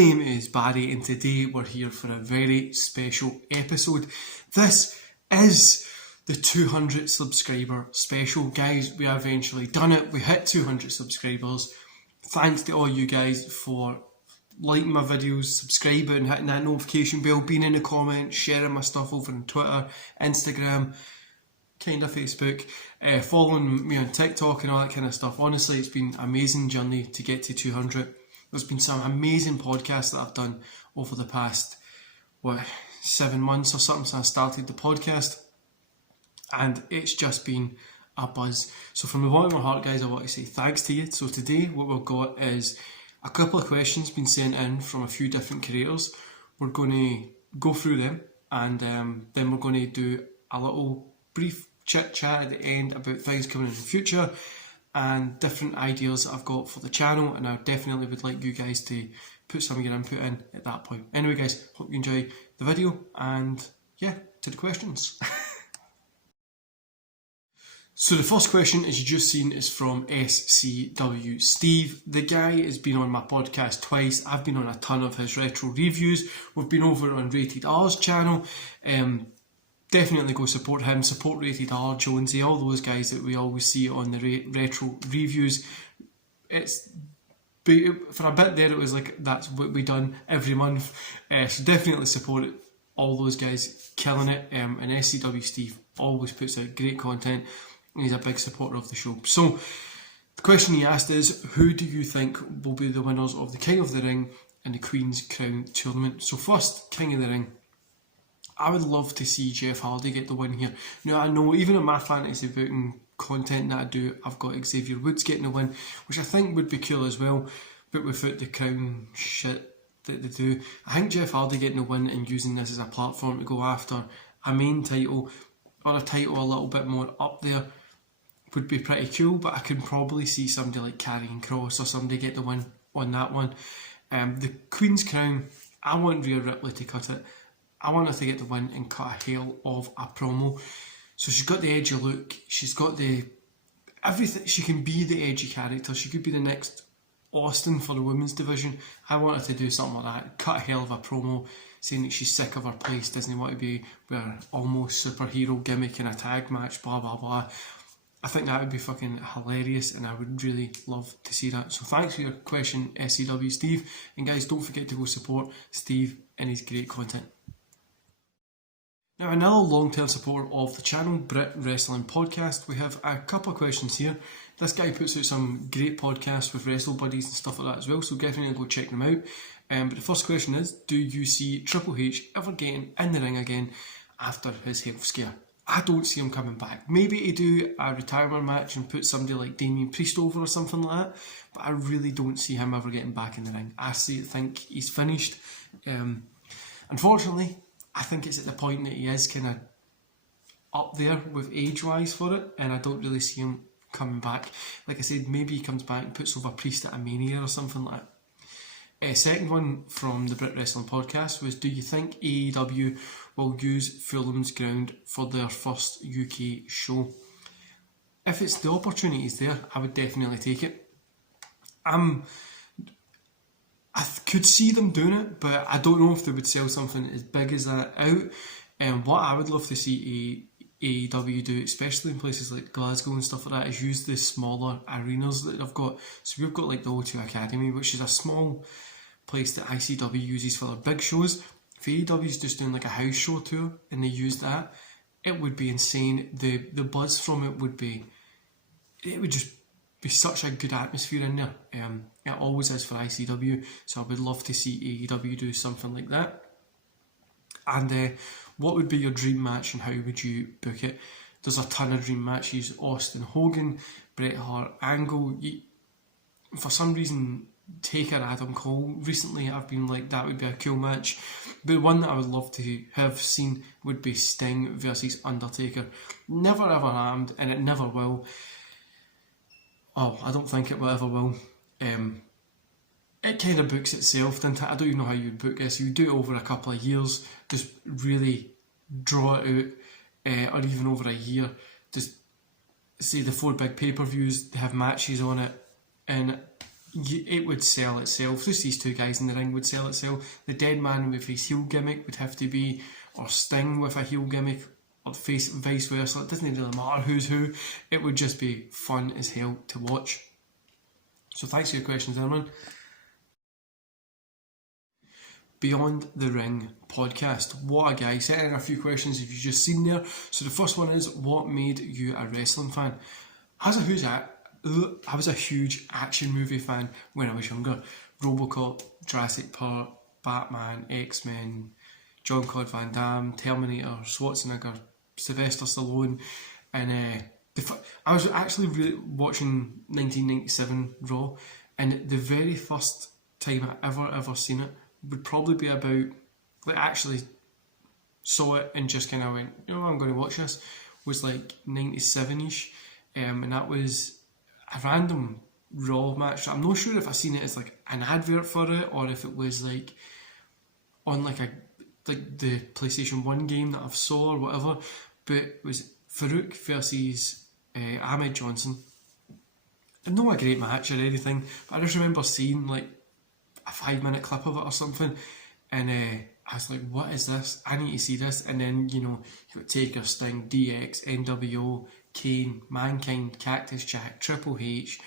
name is Barry and today we're here for a very special episode. This is the 200 subscriber special. Guys, we eventually done it. We hit 200 subscribers. Thanks to all you guys for liking my videos, subscribing, hitting that notification bell, being in the comments, sharing my stuff over on Twitter, Instagram, kind of Facebook, following me on TikTok and all that kind of stuff. Honestly, it's been an amazing journey to get to 200. There's been some amazing podcasts that I've done over the past, 7 months or something since I started the podcast. And it's just been a buzz. So from the bottom of my heart, guys, I want to say thanks to you. So today what we've got is a couple of questions been sent in from a few different creators. We're going to go through them and then we're going to do a little brief chit chat at the end about things coming in the future and different ideas that I've got for the channel, and I definitely would like you guys to put some of your input in at that point. Anyway guys, hope you enjoy the video and yeah, to the questions. So the first question, as you just seen, is from SCW Steve. The guy has been on my podcast twice. I've been on a ton of his retro reviews. We've been over on Rated R's channel. Definitely go support him, support Rated R, Jonesy, all those guys that we always see on the retro reviews. It's for a bit there, it was like that's what we done every month. So definitely support it. All those guys killing it. And SCW Steve always puts out great content. And he's a big supporter of the show. So the question he asked is, who do you think will be the winners of the King of the Ring and the Queen's Crown tournament? So first, King of the Ring. I would love to see Jeff Hardy get the win here. Now I know even in my fantasy booking content that I do, I've got Xavier Woods getting the win, which I think would be cool as well, but without the crown shit that they do. I think Jeff Hardy getting the win and using this as a platform to go after a main title or a title a little bit more up there would be pretty cool, but I could probably see somebody like Karrion Kross or somebody get the win on that one. The Queen's Crown, I want Rhea Ripley to cut it. I want her to get the win and cut a hell of a promo. So she's got the edgy look, she's got the everything, she can be the edgy character, she could be the next Austin for the women's division. I want her to do something like that, cut a hell of a promo, saying that she's sick of her place, doesn't want to be with her almost superhero gimmick in a tag match, blah blah blah. I think that would be fucking hilarious and I would really love to see that. So thanks for your question, SCW Steve, and guys, don't forget to go support Steve and his great content. Now, another long-term supporter of the channel, Bret Wrestling Podcast. We have a couple of questions here. This guy puts out some great podcasts with wrestle buddies and stuff like that as well, so definitely go check them out. But the first question is, do you see Triple H ever getting in the ring again after his health scare? I don't see him coming back. Maybe he do a retirement match and put somebody like Damian Priest over or something like that, but I really don't see him ever getting back in the ring. I think he's finished. Unfortunately, I think it's at the point that he is kind of up there with age-wise for it, and I don't really see him coming back. Like I said, maybe he comes back and puts over Priest at a Mania or something like that. Second one from the Brit Wrestling Podcast was, do you think AEW will use Fulham's ground for their first UK show? If it's the opportunity's there, I would definitely take it. I could see them doing it, but I don't know if they would sell something as big as that out. What I would love to see AEW do, especially in places like Glasgow and stuff like that, is use the smaller arenas that they've got. So we've got like the O2 Academy, which is a small place that ICW uses for their big shows. If AEW's just doing like a house show tour and they use that, it would be insane. The buzz from it would just be such a good atmosphere in there. It always is for ICW, so I would love to see AEW do something like that. And what would be your dream match and how would you book it? There's a ton of dream matches. Austin Hogan, Bret Hart, Angle. For some reason, Taker, Adam Cole. Recently I've been like, that would be a cool match. But the one that I would love to have seen would be Sting versus Undertaker. Never ever happened, and it never will. Oh, I don't think it will ever will. It kind of books itself, doesn't it? I don't even know how you'd book this. You do it over a couple of years, just really draw it out, or even over a year. Just say the 4 big pay-per-views, they have matches on it, and it would sell itself. Just these two guys in the ring would sell itself. The Dead Man with his heel gimmick would have to be, or Sting with a heel gimmick, or vice versa. It doesn't really matter who's who. It would just be fun as hell to watch. So thanks for your questions, everyone. Beyond the Ring podcast. What a guy. Sent in a few questions if you've just seen there. So the first one is, what made you a wrestling fan? I was a huge action movie fan when I was younger. Robocop, Jurassic Park, Batman, X-Men, Jean-Claude Van Damme, Terminator, Schwarzenegger, Sylvester Stallone, and I was actually really watching 1997 Raw, and the very first time I ever seen it would probably be about, like, actually saw it and just kind of went, you know, I'm going to watch this, was like 97ish, and that was a random Raw match. I'm not sure if I seen it as like an advert for it, or if it was like on like the PlayStation 1 game that I've saw or whatever, but it was Farouk versus Ahmed Johnson. And not a great match or anything, but I just remember seeing like a 5-minute clip of it or something, and I was like, what is this? I need to see this. And then, you know, you got Taker, Sting, DX, NWO, Kane, Mankind, Cactus Jack, Triple H,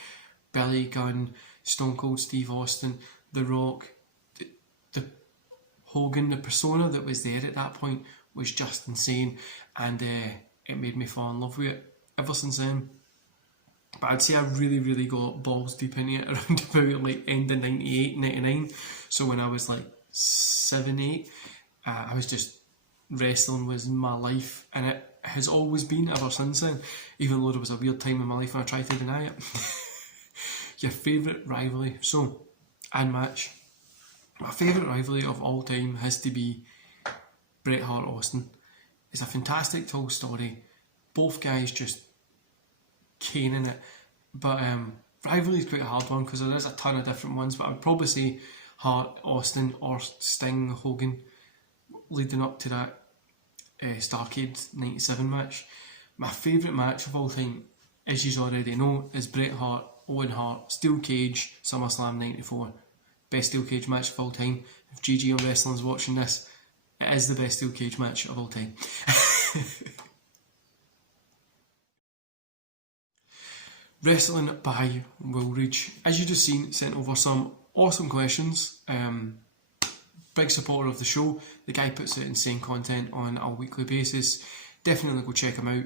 Billy Gunn, Stone Cold Steve Austin, The Rock, the Hogan, the persona that was there at that point was just insane, and it made me fall in love with it ever since then. But I'd say I really got balls deep into it around about like end of 98, 99. So when I was like 7, 8, I was just, wrestling was my life, and it has always been ever since then, even though there was a weird time in my life when I tried to deny it. Your favourite rivalry, and match. My favourite rivalry of all time has to be Bret Hart Austin. It's a fantastic told story. Both guys just caning it. But rivalry is quite a hard one because there is a ton of different ones. But I'd probably say Hart, Austin, or Sting, Hogan, leading up to that Starrcade 97 match. My favourite match of all time, as you already know, is Bret Hart, Owen Hart, Steel Cage, SummerSlam 94. Best Steel Cage match of all time. If GG on Wrestling's watching this, it is the best Steel Cage match of all time. Wrestling by Willridge. As you just seen, sent over some awesome questions. Big supporter of the show. The guy puts out insane content on a weekly basis. Definitely go check him out.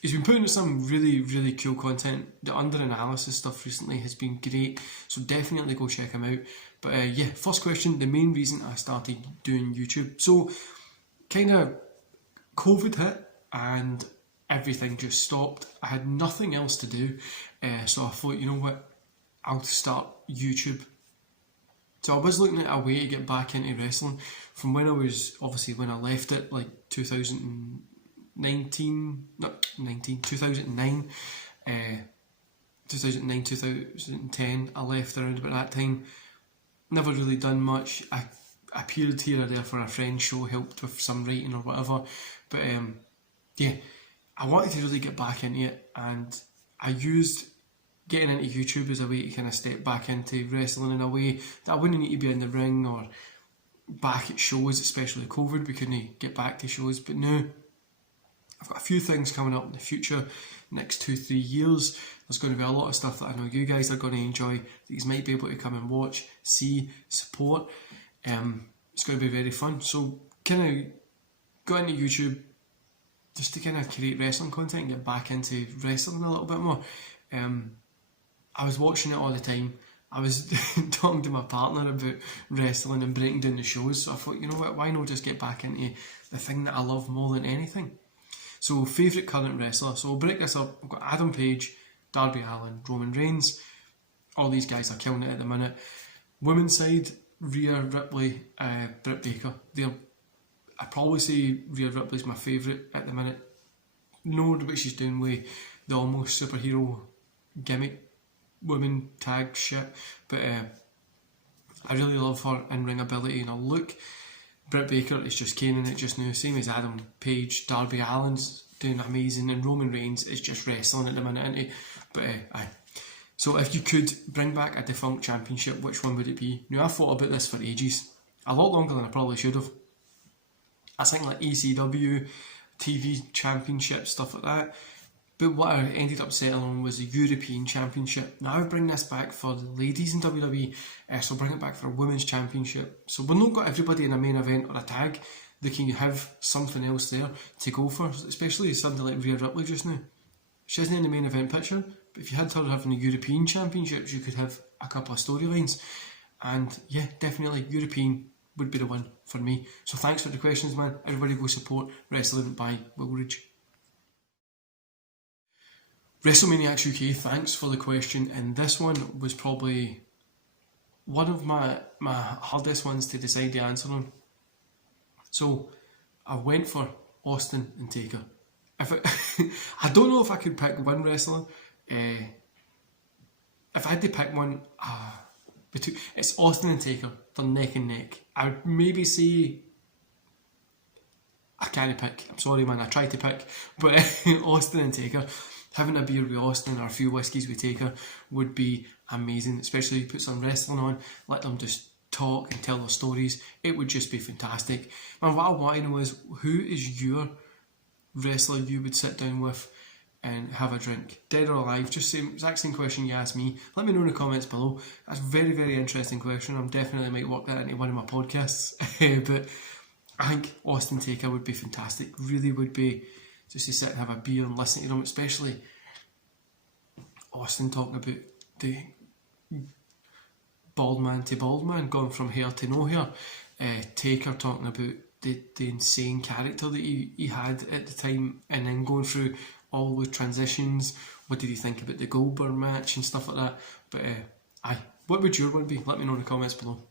He's been putting out some really cool content. The under analysis stuff recently has been great, so definitely go check him out. But yeah, first question, the main reason I started doing YouTube. So kind of COVID hit and everything just stopped. I had nothing else to do, so I thought, you know what, I'll start YouTube. So I was looking at a way to get back into wrestling from when I was, obviously when I left it, like 2009, 2010, I left around about that time. Never really done much. I appeared here or there for a friend's show, helped with some writing or whatever, but yeah, I wanted to really get back into it, and I used getting into YouTube as a way to kind of step back into wrestling in a way that I wouldn't need to be in the ring or back at shows, especially COVID. We couldn't get back to shows, but now I've got a few things coming up in the future, next 2-3 years. There's going to be a lot of stuff that I know you guys are going to enjoy, that you might be able to come and watch, see, support. It's going to be very fun. So kind of got into YouTube just to kind of create wrestling content and get back into wrestling a little bit more. I was watching it all the time. I was talking to my partner about wrestling and breaking down the shows, so I thought, you know what, why not just get back into the thing that I love more than anything. So favourite current wrestler, so we'll break this up. We've got Adam Page, Darby Allin, Roman Reigns. All these guys are killing it at the minute. Women's side, Rhea Ripley, Britt Baker. I'd probably say Rhea Ripley's my favourite at the minute. Know what she's doing with the almost superhero gimmick women tag shit, but I really love her in-ring ability and her look. Britt Baker is just caning it just now, same as Adam Page. Darby Allin's doing amazing, and Roman Reigns is just wrestling at the minute, isn't he? But So if you could bring back a defunct championship, which one would it be? Now, I've thought about this for ages. A lot longer than I probably should have. I think like ECW, TV championship, stuff like that. But what I ended up settling on was the European Championship. Now I would bring this back for the ladies in WWE, so bring it back for a Women's Championship. So we've not got everybody in a main event or a tag. They can have something else there to go for, especially something like Rhea Ripley just now. She isn't in the main event picture, but if you had her having the European Championships, you could have a couple of storylines. And yeah, definitely European would be the one for me. So thanks for the questions, man. Everybody go support Wrestling by Woolridge. WrestleManiacs UK, thanks for the question, and this one was probably one of my hardest ones to decide the answer on. So I went for Austin and Taker. I don't know if I could pick one wrestler. If I had to pick one, it's Austin and Taker. They're neck and neck. I would maybe say I can't pick. I'm sorry, man. I tried to pick, but Austin and Taker. Having a beer with Austin or a few whiskies with Taker would be amazing, especially if you put some wrestling on, let them just talk and tell their stories. It would just be fantastic. And what I want to know is, who is your wrestler you would sit down with and have a drink? Dead or alive? Just same exact same question you asked me. Let me know in the comments below. That's a very, very interesting question. I definitely might work that into one of my podcasts. But I think Austin Taker would be fantastic. Really would be. Just to sit and have a beer and listen to them, especially Austin talking about the bald man to bald man, going from hair to no hair. Taker talking about the insane character that he had at the time, and then going through all the transitions. What did he think about the Goldberg match and stuff like that? But what would your one be? Let me know in the comments below.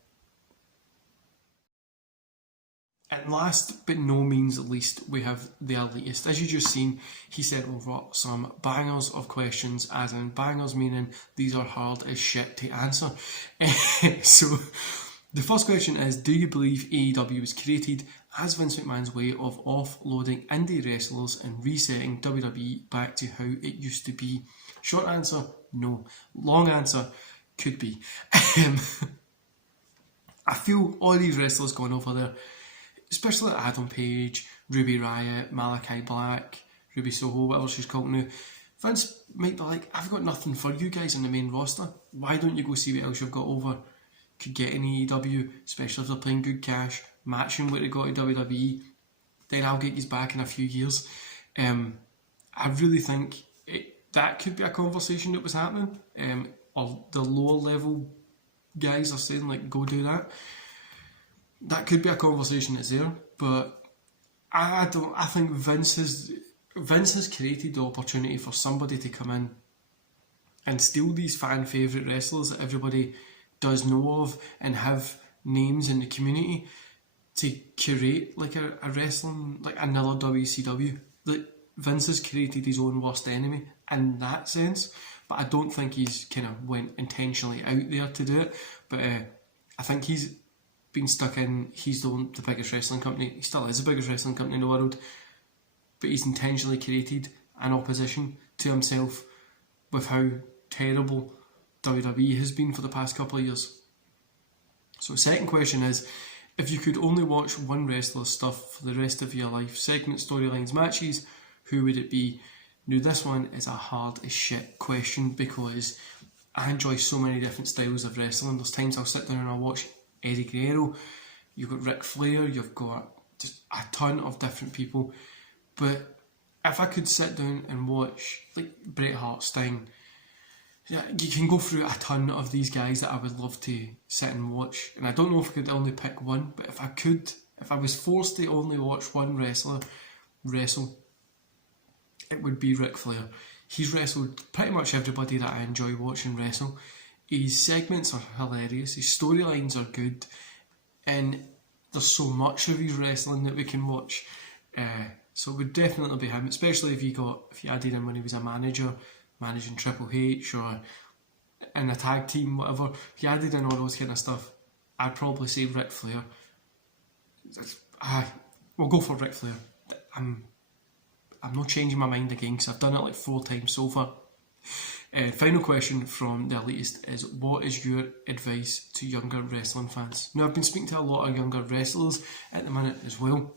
And last but no means least, we have the elitist. As you just seen, he said we've got some bangers of questions, as in bangers meaning these are hard as shit to answer. So the first question is, do you believe AEW was created as Vince McMahon's way of offloading indie wrestlers and resetting WWE back to how it used to be? Short answer, no. Long answer, could be. I feel all these wrestlers going over there, especially Adam Page, Ruby Riott, Malachi Black, Ruby Soho, whatever she's called now. Vince might be like, I've got nothing for you guys in the main roster. Why don't you go see what else you've got over? Could get in AEW, especially if they're playing good cash, matching what they got to WWE. Then I'll get you back in a few years. I really think that could be a conversation that was happening. Or the lower level guys are saying, like, go do that. That could be a conversation that's there, but I think Vince has created the opportunity for somebody to come in and steal these fan favourite wrestlers that everybody does know of and have names in the community to curate like a wrestling, like another WCW. Like, Vince has created his own worst enemy in that sense, but I don't think he's kind of went intentionally out there to do it. But I think he's been stuck in, he's the biggest wrestling company. He still is the biggest wrestling company in the world, but he's intentionally created an opposition to himself with how terrible WWE has been for the past couple of years. So second question is, if you could only watch one wrestler's stuff for the rest of your life, segments, storylines, matches, who would it be? Now this one is a hard as shit question because I enjoy so many different styles of wrestling. There's times I'll sit down and I'll watch Eddie Guerrero, you've got Ric Flair, you've got just a ton of different people. But if I could sit down and watch like Bret Hart, Sting, yeah, you can go through a ton of these guys that I would love to sit and watch. And I don't know if I could only pick one, but if I was forced to only watch one wrestler wrestle, it would be Ric Flair. He's wrestled pretty much everybody that I enjoy watching wrestle. His segments are hilarious, his storylines are good, and there's so much of his wrestling that we can watch. So it would definitely be him, especially if you added in when he was a manager, managing Triple H or in a tag team, whatever. If you added in all those kind of stuff, I'd probably say Ric Flair. We'll go for Ric Flair. I'm not changing my mind again because I've done it like 4 times so far. Final question from the elitist is, what is your advice to younger wrestling fans? Now, I've been speaking to a lot of younger wrestlers at the minute as well.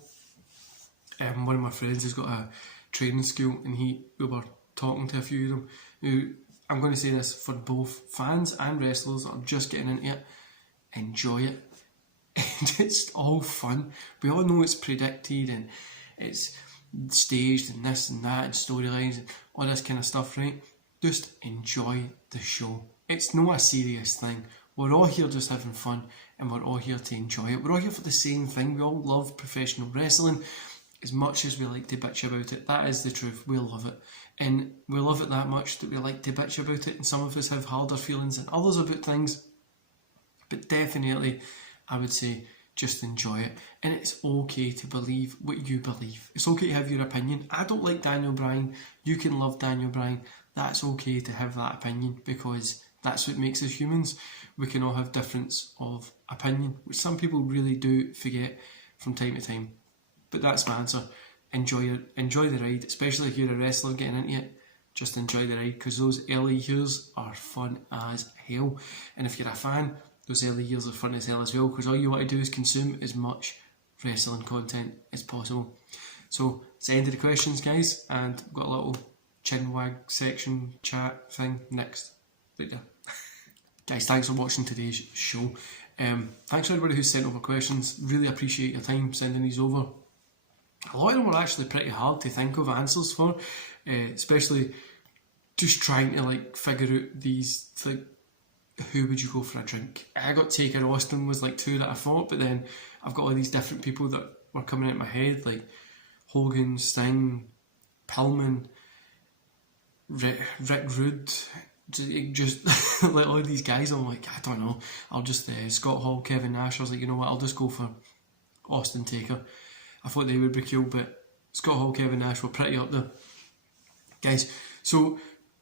One of my friends has got a training school, and we were talking to a few of them. Now, I'm going to say this for both fans and wrestlers that are just getting into it: enjoy it. It's all fun. We all know it's predicted and it's staged and this and that and storylines and all this kind of stuff, right? Just enjoy the show. It's not a serious thing. We're all here just having fun, and we're all here to enjoy it. We're all here for the same thing. We all love professional wrestling as much as we like to bitch about it. That is the truth. We love it. And we love it that much that we like to bitch about it. And some of us have harder feelings than others about things. But definitely, I would say, just enjoy it. And it's okay to believe what you believe. It's okay to have your opinion. I don't like Daniel Bryan. You can love Daniel Bryan. That's okay to have that opinion, because that's what makes us humans. We can all have difference of opinion, which some people really do forget from time to time. But that's my answer. Enjoy the ride, especially if you're a wrestler getting into it. Just enjoy the ride, because those early years are fun as hell. And if you're a fan, those early years are fun as hell as well, because all you want to do is consume as much wrestling content as possible. So it's the end of the questions, guys, and we've got a little chin wag section chat thing next. Right there. Guys, thanks for watching today's show. Thanks to everybody who sent over questions. Really appreciate your time sending these over. A lot of them were actually pretty hard to think of answers for, especially just trying to figure out these, who would you go for a drink? I got Taker Austin was two that I thought, but then I've got all these different people that were coming into my head, like Hogan, Sting, Pillman, Rick Rude, just all these guys. I'm like, I don't know, I'll just Scott Hall, Kevin Nash. I was like, you know what, I'll just go for Austin, Taker. I thought they would be cool, but Scott Hall, Kevin Nash were pretty up there, guys. So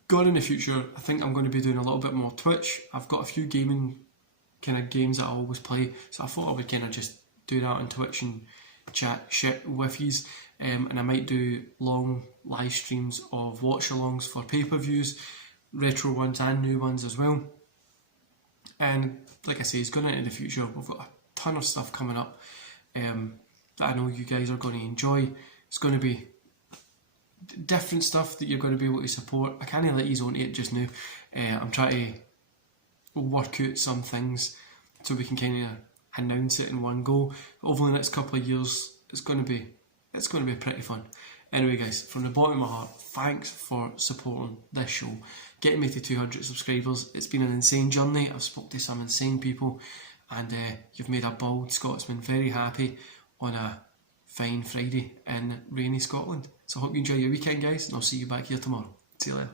going in the future, I think I'm going to be doing a little bit more Twitch. I've got a few gaming kind of games that I always play, so I thought I would kind of just do that on Twitch and chat shit with yous. And I might do long live streams of watch-alongs for pay-per-views, retro ones and new ones as well. And like I say, it's going into the future. We've got a ton of stuff coming up that I know you guys are going to enjoy. It's going to be different stuff that you're going to be able to support. I can't let you on it just now. I'm trying to work out some things so we can kind of announce it in one go. Over the next couple of years, it's going to be pretty fun. Anyway, guys, from the bottom of my heart, thanks for supporting this show, getting me to 200 subscribers. It's been an insane journey. I've spoke to some insane people, and you've made a bald Scotsman very happy on a fine Friday in rainy Scotland. So I hope you enjoy your weekend, guys, and I'll see you back here tomorrow. See you later.